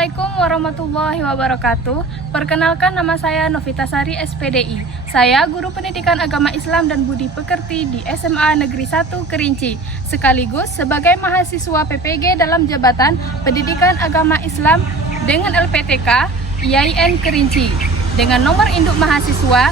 Assalamualaikum warahmatullahi wabarakatuh. Perkenalkan, nama saya Novita Sari, SPDI. Saya guru pendidikan agama Islam dan budi pekerti di SMA Negeri 1 Kerinci, sekaligus sebagai mahasiswa PPG dalam Jabatan Pendidikan Agama Islam dengan LPTK IAIN Kerinci dengan nomor induk mahasiswa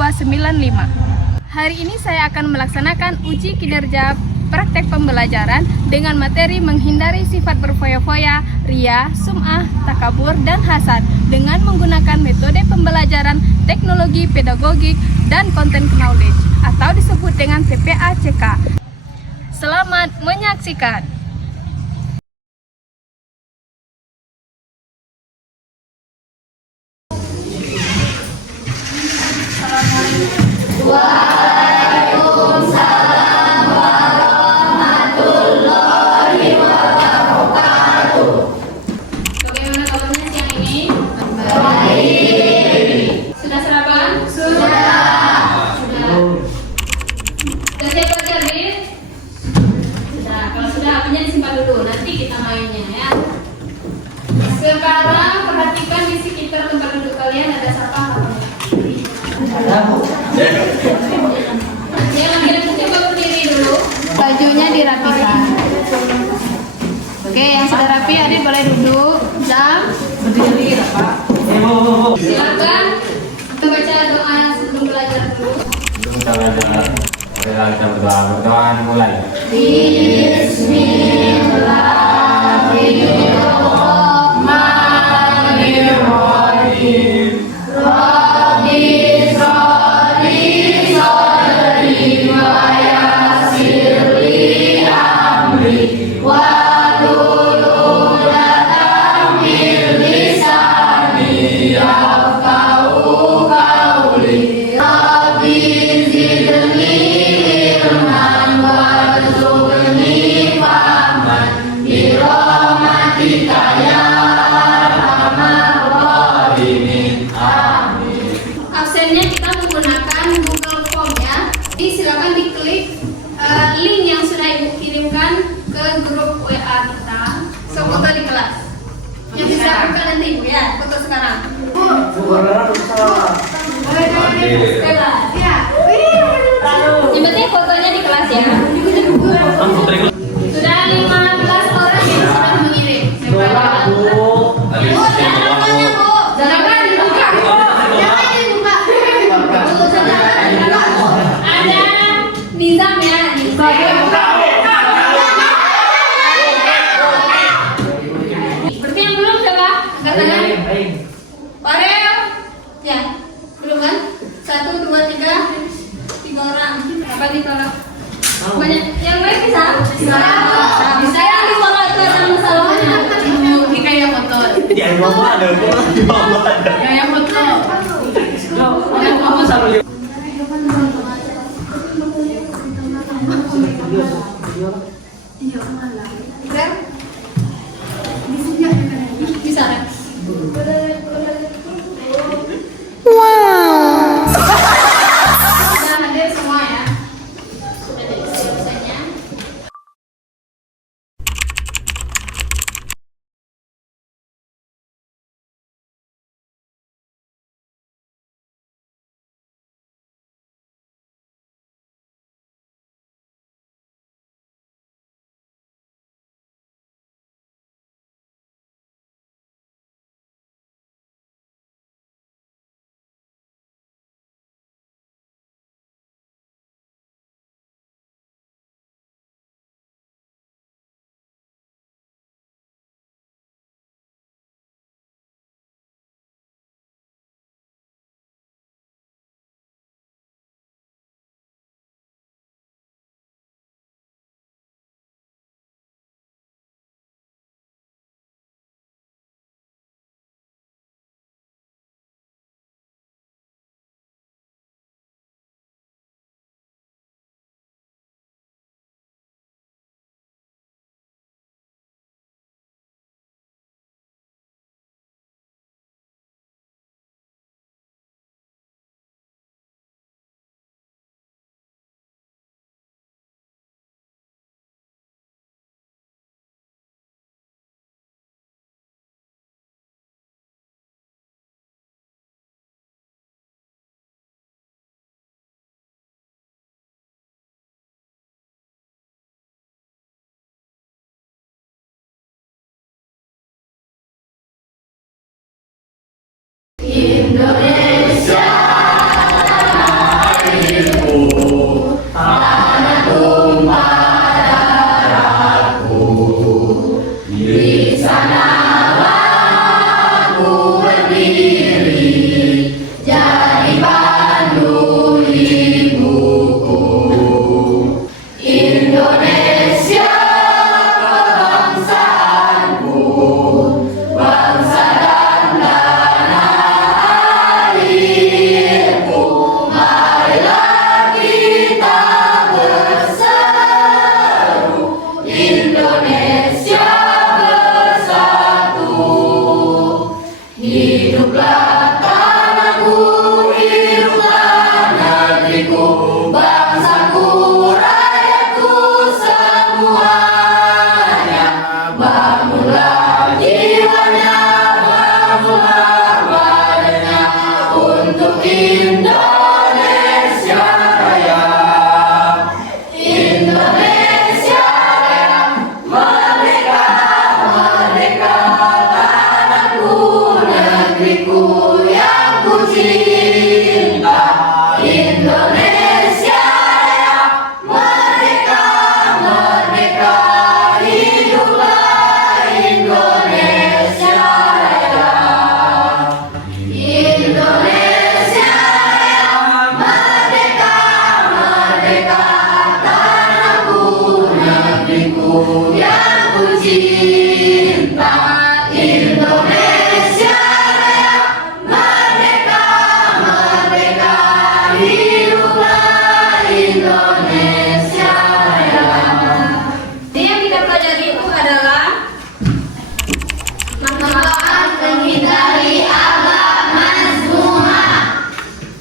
2410211295. Hari ini saya akan melaksanakan uji kinerja praktek pembelajaran dengan materi menghindari sifat berfoya-foya, ria, sum'ah, takabur, dan hasad dengan menggunakan metode pembelajaran teknologi pedagogik dan content knowledge atau disebut dengan TPA-CK. Selamat menyaksikan. Bagaimana kabarnya siang ini? Baik. Sudah sarapan? Sudah. Sudah siap belajar, Dit? Sudah. Kalau sudah, apinya disimpan dulu. Nanti kita mainnya ya. Sekarang perhatikan di sekitar tempat duduk kalian ada sampah apa enggak? Ada, Bu. Ya, laki-laki coba berdiri dulu. Bajunya dirapikan. Oke, yang sudah rapi, adik boleh duduk. Jam berdiri, Pak. Silakan kita baca doa sebelum belajar dulu. Sebelum kita belajar, marilah kita berdoa. Berdoa mulai. Bismillahirrahmanirrahim. Rabbi sholli sholli wa yassirli amri wa absennya kita menggunakan Google Form ya. Jadi silakan diklik link yang sudah Ibu kirimkan ke grup WA kita. Foto di kelas. Yang bisa buka nanti Ibu ya, foto sekarang. Yang penting fotonya di kelas ya. Sudah 15 orang yang sudah mengirim. Ada Nizam ya. Berarti yang belum siapa? Angkat tangan. Farel. Ya, belum kan? 1, 2, 3 orang. Apa ditolak? Banyak yang lain bisa? Bisa ya, ditolak itu ada masalahnya. Ini kayak foto. Di bawah ada, di bawah ada. Kayak foto. Yang kamu sama Bisa kan? Sudah hadir semua ya. Sudah diisi absennya.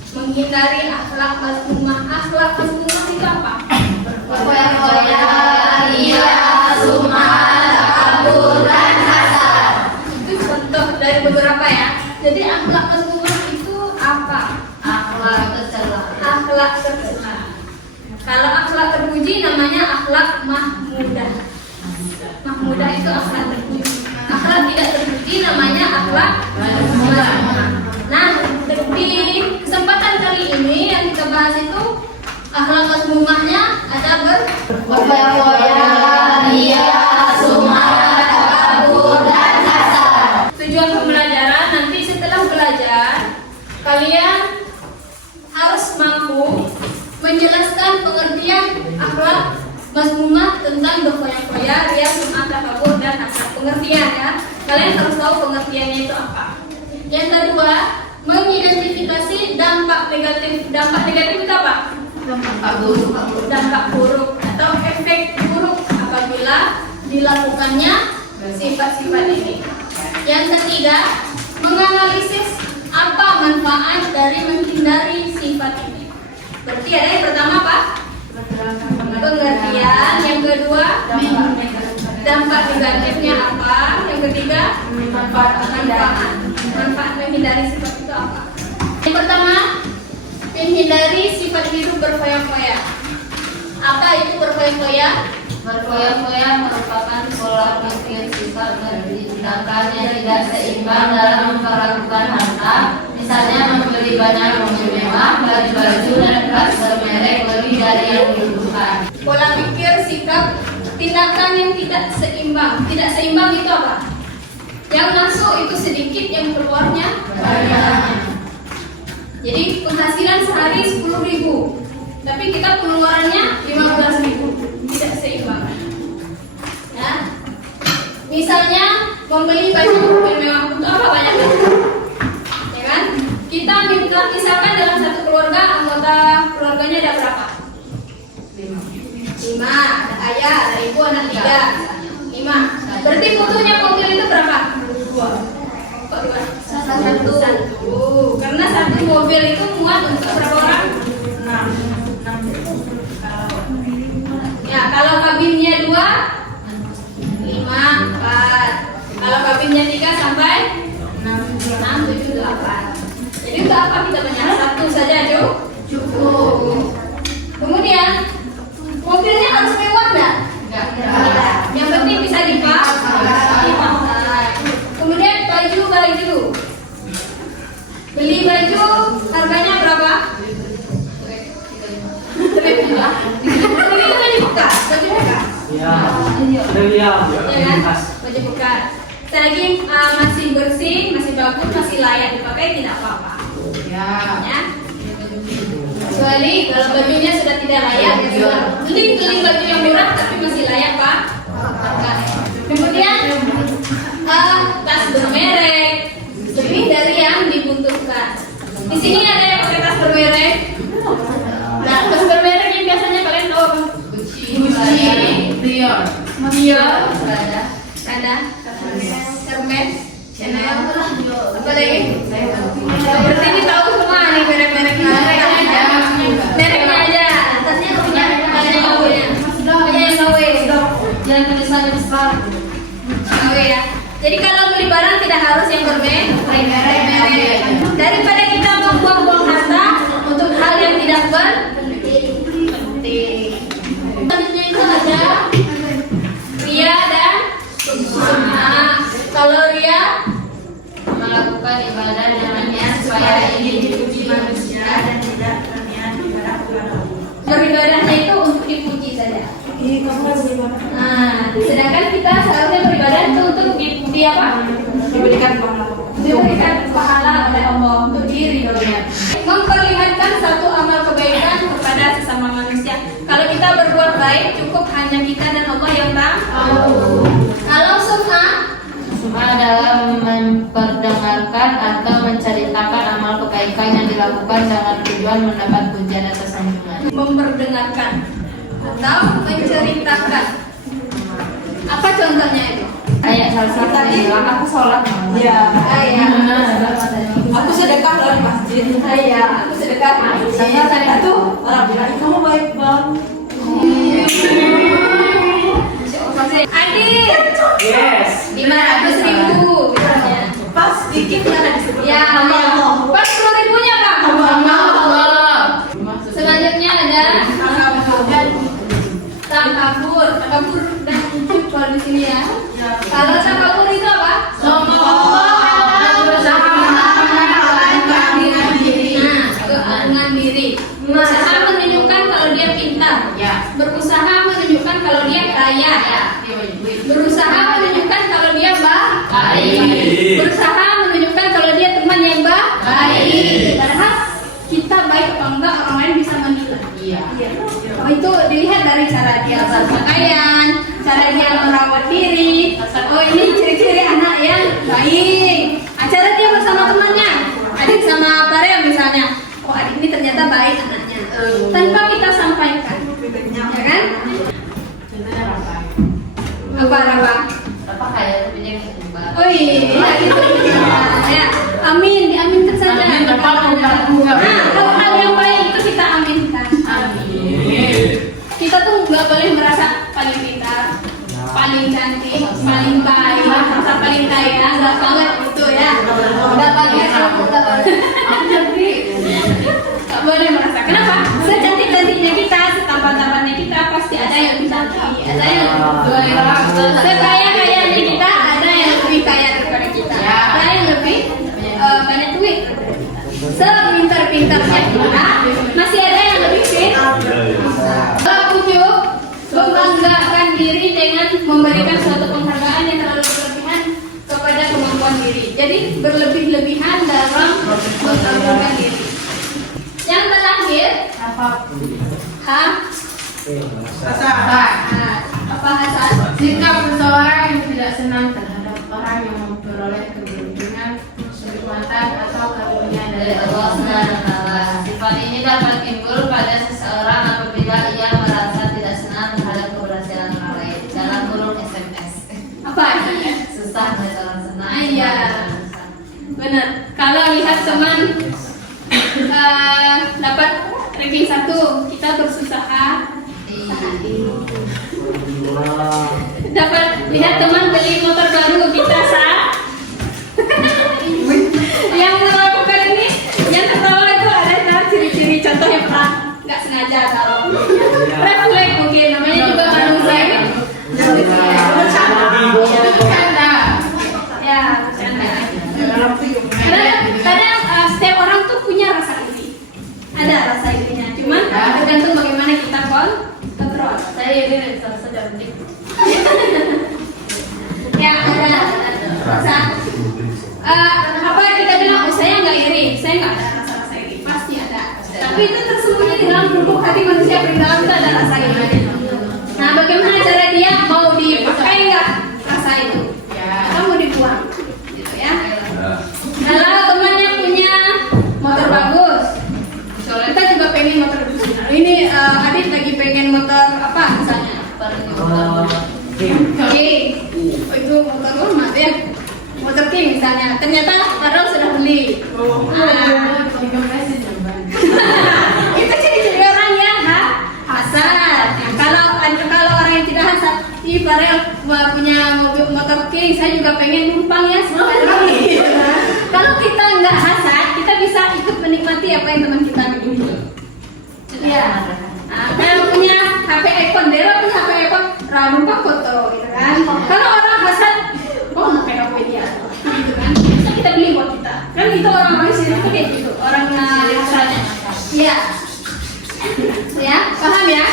Menghindari akhlak mazmumah. Akhlak mazmumah itu apa? Berfoya-foya, ria, sum'ah, takabur, dan hasad. Itu contoh dari beberapa ya. Jadi akhlak mazmumah itu apa? Akhlak tercela. Akhlak tercela. Kalau akhlak terpuji namanya akhlak mahmudah. Mahmudah itu akhlak terpuji. Akhlak tidak terpuji namanya akhlak mazmumah. Nah, di kesempatan kali ini yang kita bahas itu akhlak mazmumahnya ada Berfoya-foya, ria, sum'ah, takabur, dan hasad. Tujuan pembelajaran nanti setelah belajar kalian harus mampu menjelaskan pengertian akhlak mazmumah tentang berfoya-foya, ria, sum'ah, takabur, dan hasad. Pengertian ya, kalian harus tahu pengertiannya itu apa. Yang kedua, mengidentifikasi dampak negatif. Dampak negatif itu apa? Dampak buruk atau efek buruk apabila dilakukannya sifat-sifat ini. Yang ketiga, menganalisis apa manfaat dari menghindari sifat ini. Berarti ada yang pertama apa? Pengertian. Yang kedua, dampak negatifnya apa? Yang ketiga, manfaat menghindari sifat itu apa? Yang pertama, menghindari sifat hidup berfoya-foya. Apa itu berfoya-foya? Berfoya-foya merupakan pola pikir sifat tindakan yang tidak seimbang dalam memperlakukan harta, misalnya membeli banyak mobil mewah, baju-baju, dan tas bermerek lebih dari yang dibutuhkan. Pola pikir sikap tindakan yang tidak seimbang. Tidak seimbang itu apa? Yang masuk itu sedikit, yang keluarnya banyak. Jadi penghasilan sehari 10.000, tapi kita pengeluarannya 15.000, tidak seimbang. Ya, misalnya membeli baju mobil mewah untuk apa banyaknya? Ya kan? Kita minta misalkan dalam satu keluarga anggota keluarganya ada berapa? 5. Ada ayah, ada ibu, anak 3. 5. Berarti butuhnya mobil itu berapa? 2. Kok 2? 1. Karena satu mobil itu muat untuk berapa orang? 6. Ya, kalau kabinnya 2, 5, 4. Kalau kabinnya 3 sampai 6, 7, 8. Jadi untuk apa kita banyak? 1 saja cukup. Kemudian mobilnya harus mewah enggak? Enggak. Yang penting bisa dipakai. Kemudian baju. Beli baju harganya berapa? Beli baju bekas, baju bekas. Iya. Ada lihat. Ya kan? Baju bekas. Selagi masih bersih, masih bagus, masih layak dipakai tidak apa-apa. Ya. Kecuali kalau bajunya sudah tidak layak, beli baju yang murah tapi masih layak Pak. Kemudian tas bermerek, lebih dari yang dibutuhkan. Di sini ada yang pakai tas bermerek. Nah, tas bermerek yang biasanya kalian tahu apa? Dior. Dior, ada Hermes, Chanel, apa lagi? Berarti ini tahu semua nih merek-mereknya. Mereknya aja. Tasnya punya KW ya. Punya yang KW. Jangan tulisannya besar. KW ya. Jadi kalau beli barang tidak harus yang bermerek. Daripada kita membuang-buang harta untuk hal yang tidak penting. Selanjutnya itu ada ria dan sum'ah. Kalau ria Melakukan ibadah dengannya supaya ingin dipuji manusia dan tidak berniat ibadah kepada Allah. beribadahnya itu untuk dipuji saja. Nah, sedangkan kita seharusnya beribadah itu untuk dipuji apa? Diberikan pahala oleh Allah untuk diri doanya. Memperlihatkan satu amal kebaikan kepada sesama manusia. Kalau kita berbuat baik cukup hanya kita dan Allah yang tahu. Kalau sum'ah Sum'ah adalah memperdengarkan atau menceritakan amal kebaikan yang dilakukan dengan tujuan mendapat pujian atau sanjungan. memperdengarkan atau menceritakan. Apa contohnya itu? Kayak salah satu bilang aku sholat. Ya, Aku sedekah loh di masjid. aku sedekah. Satu orang bilang kamu baik banget. Adit, Yes. 500.000 biasanya. Pas dikit ada disebut. Ya, pas 10.000-nya Kak. Selanjutnya ada takabur. Takabur dan ujub kalau di sini ya. Kalau takabur itu apa? Keagungan diri. Berusaha menunjukkan kalau dia pintar. Berusaha menunjukkan kalau dia kaya. Berusaha menunjukkan kalau dia baik. Berusaha menunjukkan kalau dia teman yang baik. Padahal kita baik apa enggak orang lain bisa menilai. Oh, itu dilihat dari cara dia berpakaian, cara dia merawat diri. Oh, ini ciri-ciri anak yang baik. Cara dia bersama temannya, adik sama Parel misalnya. Oh, adik ini ternyata baik anaknya. Tanpa kita sampaikan, ya kan? Apa? Apa kayak tapi dia nggak Oh iya, gitu. Ya, amin, diaminkan saja. Nah, hal yang baik itu kita aminkan. Kita tuh nggak boleh merasa paling pintar, paling cantik, paling baik, merasa paling kaya, nggak banget gitu ya. Nggak banget, nggak boleh merasa. Kenapa? Secantik-cantiknya kita, setampan-tampannya kita pasti ada yang bisa lebih, ada yang sekaya-kayanya kita, ada yang lebih kaya daripada kita, ada yang lebih banyak duit. Sepintar-pintarnya kita, masih ada yang lebih pintar. Ujub membanggakan diri dengan memberikan suatu penghargaan yang terlalu berlebihan kepada kemampuan diri. Jadi berlebih-lebihan dalam mengagungkan diri. Yang terakhir, apa Hasan? Sikap seseorang yang tidak senang terhadap orang yang memperoleh keberuntungan, kenikmatan atau karunia dari Allah SWT. Sifat ini dapat timbul pada seseorang apabila ia merasa tidak senang terhadap keberhasilan orang lain. Dalam kurung SMS. Apa? Susah melihat orang senang. Iya. Benar. Kalau lihat teman dapat ranking 1, kita berusaha. Dapat lihat teman beli motor baru, kita yang melakukan ini, yang tertawa itu ada ciri-ciri contoh yang pernah nggak sengaja kalau refleks mungkin namanya juga manusia. Ya, bercanda. Kadang saya nggak ada rasa-rasa ini, pasti ada. Tapi itu tersembunyi di dalam lubuk hati manusia, di dalam itu ada rasa ini. Nah, bagaimana cara dia mau dipakai nggak rasa itu? Atau mau dibuang? Gitu ya. Kalau temannya punya motor bagus, kita juga pengen motor bagus. Ini Adit lagi pengen motor apa misalnya? King. Oh, itu motor lama ya. Motor King misalnya. Ternyata Farel sudah beli. Itu ciri-ciri orang yang hasad. Kalau orang yang tidak hasad, ih Farel punya motor King, saya juga pengen numpang ya. Kalau kita nggak hasad, kita bisa ikut menikmati apa yang teman kita miliki. Iya. Yang punya HP iPhone, Dera punya HP iPhone, numpang foto, gitu kan? Kalau orang hasad, pakai HP dia, gitu kan? Bisa kita beli buat kita. Kan itu orang-orang sini tuh kayak gitu, orang hasadnya. Iya. Ya, paham ya?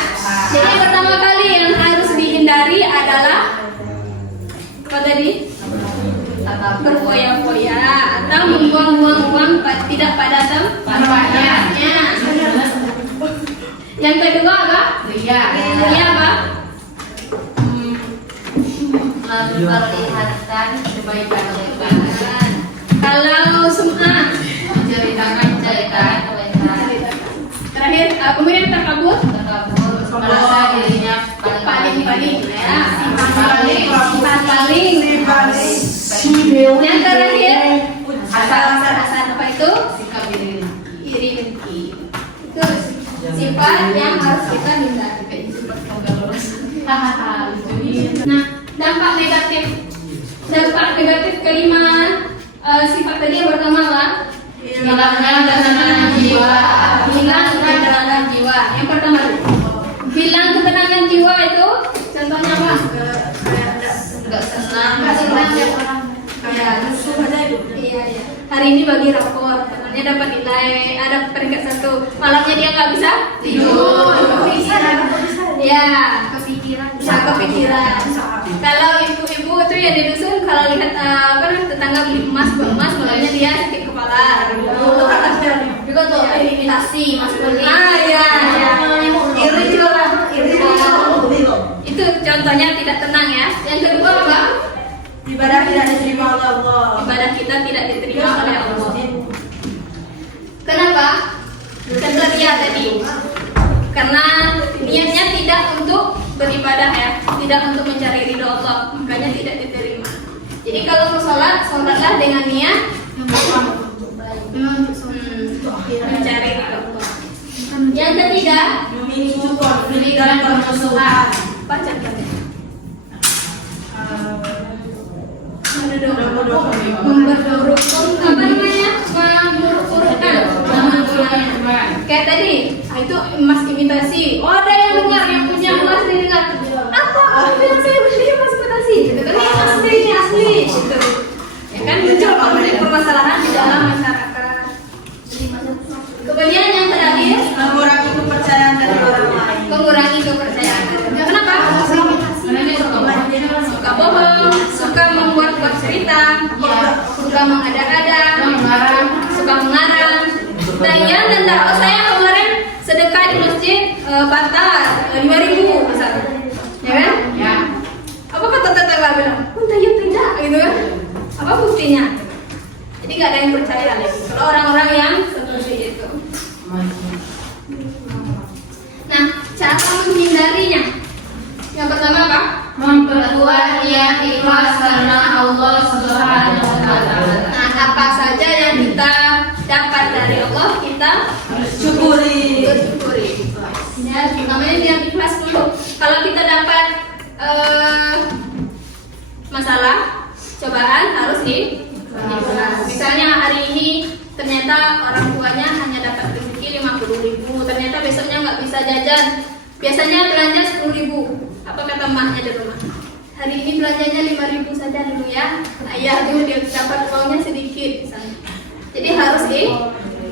Jadi pertama kali yang harus dihindari adalah apa tadi? Berfoya-foya atau membuang-buang uang tidak pada tempatnya. Yang kedua apa? Ria apa? Memperlihatkan kebaikan. Kalau sum'ah, Menceritakan kebaikan. terakhir kemudian takabur, Merasa dirinya paling ya, paling. Yang terakhir hasan apa itu? Sikap diri. Iri dengki. Itu sifat yang harus kita hindari. Nah, dampak negatif kelima sifat tadi yang pertama apa? Hilangnya ketenangan jiwa. Hilang ketenangan jiwa. Yang pertama, hilang ketenangan jiwa itu contohnya apa? Enggak senang. Kayak rusuh aja itu. Iya. Hari ini bagi rapor, temannya dapat nilai, ada peringkat 1. Malamnya dia nggak bisa tidur. Ya, kepikiran. Kalau ibu-ibu itu ya di dusun kalau lihat tetangga beli emas, malamnya dia sakit kepala. Juga tuh imitasi mas beli. Ya. Iri juga. Itu contohnya tidak tenang ya. Yang kedua apa? Ibadah tidak diterima oleh Allah. Ibadah kita tidak diterima oleh Allah. Kenapa? Setelah dia tadi. Karena niatnya tidak untuk beribadah ya, tidak untuk mencari ridho Allah, makanya tidak diterima. Jadi kalau mau sholatlah dengan niat mencari ridho Allah. Yang ketiga, Meninggalkan permusuhan. baca. Kayak tadi, itu emas imitasi. Oh, ada yang dengar, yang punya emas dengar. Apa? Bilang saya beli emas imitasi. Gitu kan? Ini asli. Gitu. Ya kan muncul permasalahan di dalam masyarakat. Kemudian yang terakhir, Mengurangi kepercayaan dari orang lain. mengurangi kepercayaan. Kenapa? Suka bohong, suka membuat-buat cerita, suka mengada-ada, suka mengarang. Dan oh saya kemarin sedekah di masjid batal 5.000 misalnya, ya kan? Ya. Apa kata tetangga bilang? Ya tidak, gitu kan? Apa buktinya? Jadi nggak ada yang percaya lagi. Kalau orang-orang yang seperti itu. Nah, cara menghindarinya. Yang pertama apa? Memperkuat niat ikhlas karena Allah Subhanahu wa Ta'ala. Nah, apa saja yang kita dapat dari Allah kita Syukuri. bersyukuri. Ya, namanya niat ikhlas dulu. Kalau kita dapat masalah, cobaan harus ikhlas. Misalnya hari ini ternyata orang tuanya hanya dapat rezeki 50.000, ternyata besoknya nggak bisa jajan. Biasanya belanja 10.000. Apa kata emaknya di rumah? Hari ini belanjanya 5.000 saja dulu ya. Ayah dulu dia dapat uangnya sedikit misalnya. Jadi harus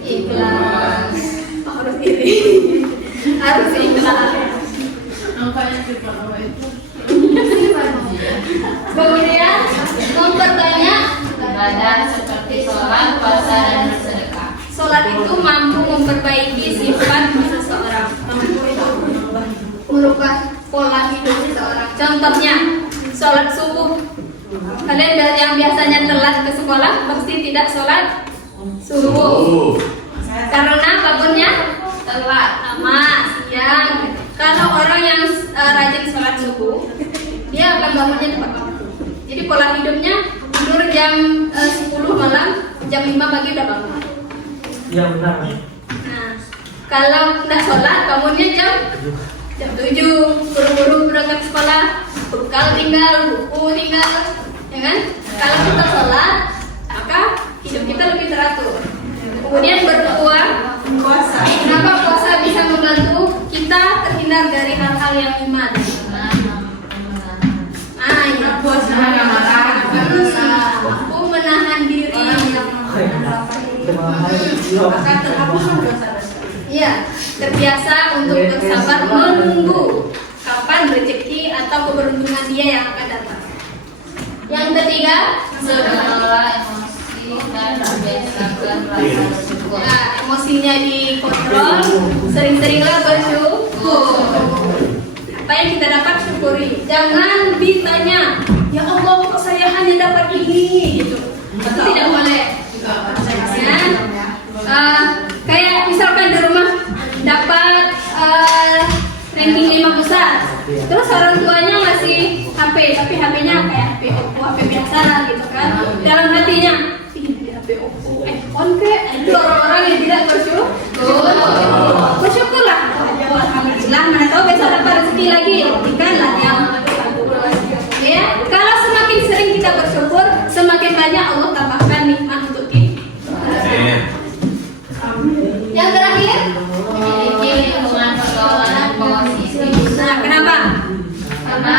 ikhlas. Harus iri. Harus ikhlas. Kemudian memperbanyak Ibadah seperti sholat, puasa, dan bersedekah. sholat itu mampu memperbaiki sifat seseorang, merubah pola hidup seseorang. Contohnya, sholat subuh. Kalian yang biasanya telat ke sekolah pasti tidak sholat subuh karena bangunnya telat, lama, siang. Kalau orang yang rajin sholat subuh, dia akan bangunnya tepat waktu. Jadi pola hidupnya tidur jam 10 malam, jam 5 pagi udah bangun. Iya benar. Nah, kalau udah sholat bangunnya jam 7, buru-buru berangkat sekolah, bekal tinggal, buku tinggal, ya kan? Kalau kita sholat, maka hidup kita lebih teratur. Kemudian berpuasa. Kenapa puasa bisa membantu kita terhindar dari hal-hal yang iman? Puasa aku menahan diri. Iya, terbiasa untuk bersabar menunggu kapan rezeki atau keberuntungan dia yang akan datang. Yang ketiga, mengelola emosi dan membiasakan rasa bersyukur. nah, emosinya dikontrol, sering-seringlah bersyukur. Apa yang kita dapat syukuri. Jangan ditanya, ya Allah kok saya hanya dapat ini gitu. Itu tidak boleh. Ya. Kayak misalkan di rumah dapat ranking 5 besar, terus orang tuanya ngasih HP, tapi HP-nya kayak HP Oppo, HP biasa gitu kan. Dalam hatinya, ini HP Oppo, iPhone itu orang-orang yang tidak bersyukur. Bersyukurlah. Alhamdulillah, mana tahu besok dapat rezeki lagi, ikanlah yang ya. Kalau semakin sering kita bersyukur, semakin banyak Allah tambahkan nikmat untuk kita. Yang terakhir, Memiliki lingkungan pergaulan yang positif. nah kenapa? Karena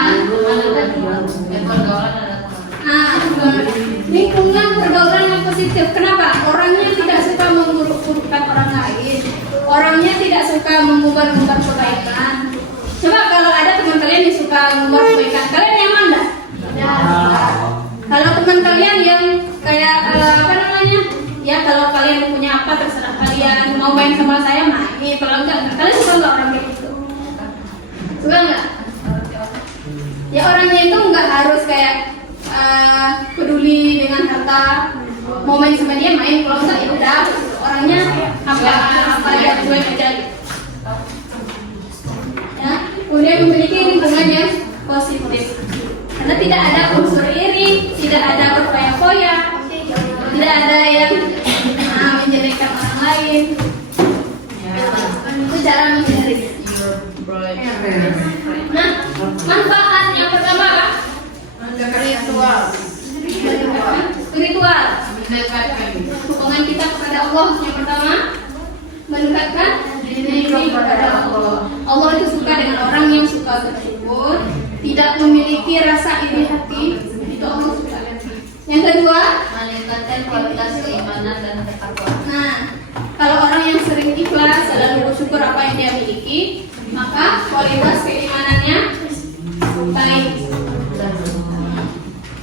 pergaulan adalah Lingkungan pergaulan yang positif. Kenapa? Orangnya tidak suka memburuk-burukkan orang lain. Orangnya tidak suka mengumbar-umbar kebaikan. Coba kalau ada teman kalian yang suka mengumbar kebaikan, kalian nyaman enggak? Kalau teman kalian yang kayak apa namanya? Ya kalau kalian punya apa terserah kalian, mau main sama saya main. Kalau enggak, kalian suka nggak orang kayak gitu? Suka nggak? Ya orangnya itu nggak harus kayak peduli dengan harta, mau main sama dia main, kalau enggak ya udah. Orangnya apa yang gue aja gitu. Ya, kemudian memiliki lingkungan yang positif. Karena tidak ada unsur iri, tidak ada berfoya-foya, tidak ada yang menjelekkan orang lain. Itu cara menghindari. Nah, manfaat yang pertama apa? Spiritual. Hubungan kita kepada Allah yang pertama mendekatkan diri kepada Allah. Allah itu suka dengan orang yang suka bersyukur, tidak memiliki rasa iri hati. Itu Allah suka. Yang kedua, meningkatkan kualitas keimanan dan ketakwaan. nah kalau orang yang sering ikhlas selalu bersyukur apa yang dia miliki, maka kualitas keimanannya baik.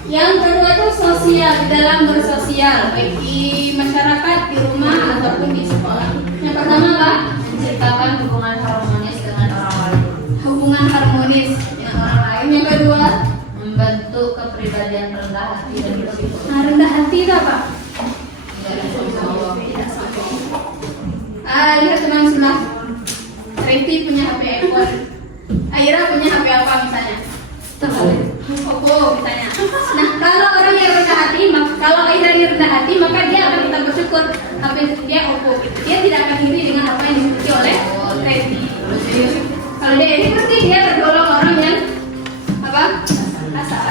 Yang kedua itu sosial, di dalam bersosial, baik di masyarakat, di rumah ataupun di sekolah. Yang pertama apa? Menciptakan hubungan harmonis dengan orang lain. Hubungan harmonis dengan orang lain. Yang kedua, Membentuk kepribadian rendah hati dan bersyukur. nah, rendah hati itu apa? Tidak sombong. Lihat teman sebelah. Reti punya HP iPhone, Aira punya HP apa misalnya? Oppo misalnya. Nah kalau orang yang rendah hati, kalau Aira yang rendah hati, maka dia akan tetap bersyukur HP dia Oppo. Dia tidak akan iri dengan apa yang dimiliki oleh Reti. Kalau dia ini pasti dia tergolong orang yang apa? Asal.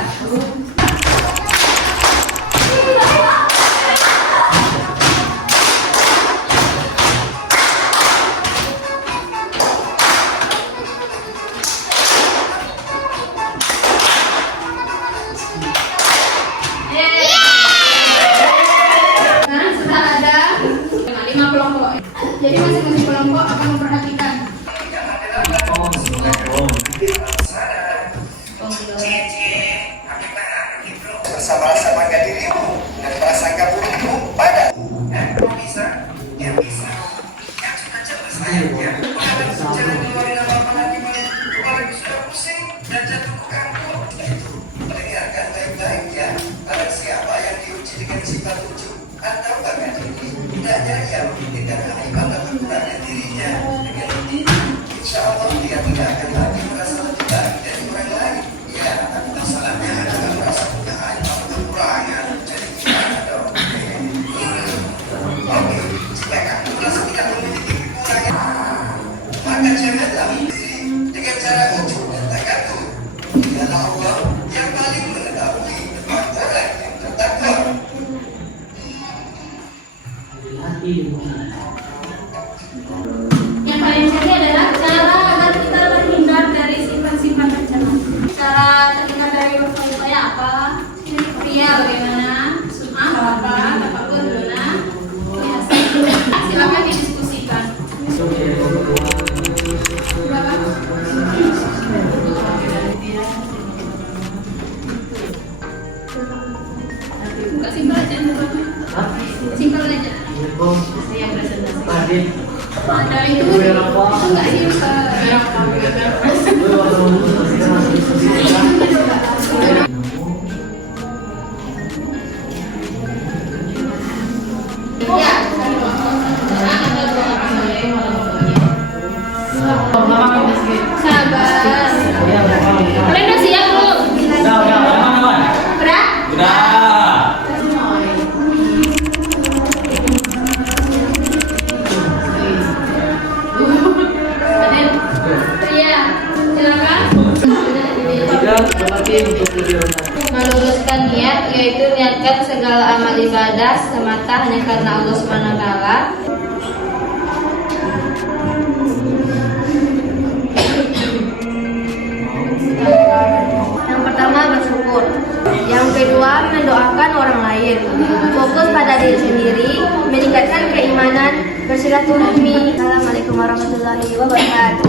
Sekarang sudah ada 5 kelompok. Jadi masing-masing kelompok akan memperhatikan. Bersama-sama dirimu dan prasangka burukmu pada bisa Yang paling penting adalah cara agar kita terhindar dari sifat-sifat tercela. Cara terhindar dari berfoya apa? Ria bagaimana? Sum'ah apa? Takabur bagaimana? Silakan didiskusikan. Berapa? Buka simpel aja. Simpel aja. Ada itu enggak sabar. Kalian udah siap belum? Udah? Iya, silakan. Meluruskan niat, yaitu niatkan segala amal ibadah semata hanya karena Allah SWT. Yang pertama bersyukur, yang kedua mendoakan orang lain, fokus pada diri sendiri, meningkatkan keimanan, bersilaturahmi. Assalamualaikum warahmatullahi wabarakatuh.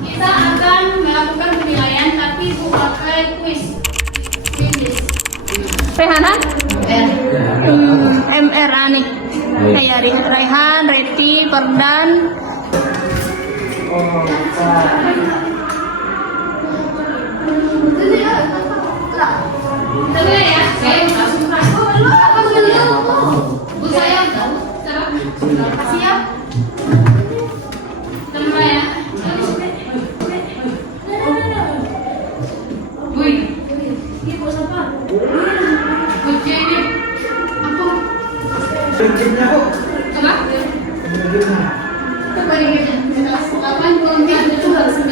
Kita akan melakukan penilaian tapi pakai kuis. Rehana? MR nih. Kayak Raihan, Reti, Perdan. Tengah ya. Apa dulu? Bu saya. Siap. Tengah ya. Wih. Ini bos apa? Ujian ini. Apa? Coba. Coba ini. Kelas 8 kemudian itu harus 9.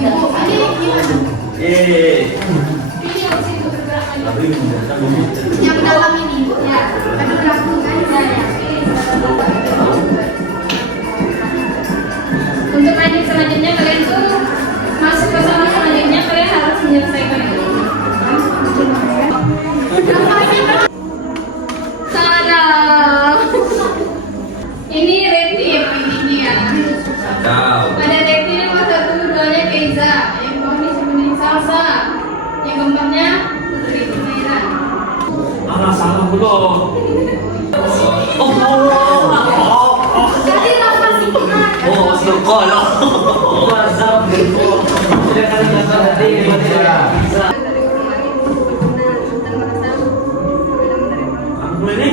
Ibu, ini gimana? Ini harus itu pergerakannya. Yang dalam ini, Bu, ya. Ada berapa kan? Ya. Untuk lanjut selanjutnya kalian tuh masuk ke sama selanjutnya kalian harus menyelesaikan itu. Salah. Ini Reti yang ini ya. Ada Reti yang nomor 1, 2-nya Keiza, yang bawah ini sebenarnya Salsa, yang keempatnya Putri Sumaira. Salah belum. Jadi nafas singkat. Oh, sekolah. WhatsApp. Sudah kali kata tadi bisa. Aku ini.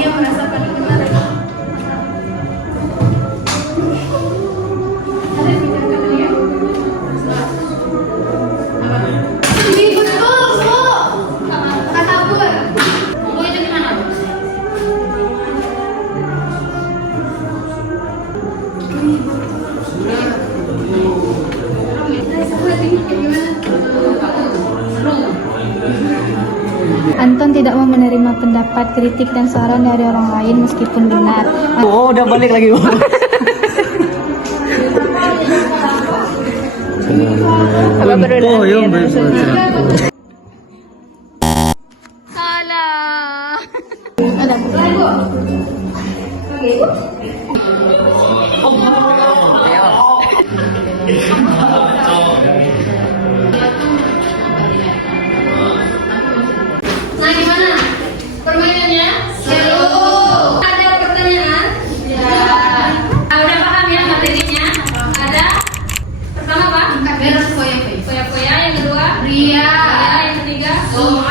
Dia merasa paling benar. Ada bicara dulu ya. Ini betul, Bu. Takabur. Bu itu gimana? Anton tidak mau menerima pendapat, kritik, dan saran dari orang lain meskipun benar. Oh, udah balik lagi. Oh, iya, Salah. berfoya-foya. Yang kedua, Ria. yang ketiga, Sum'a.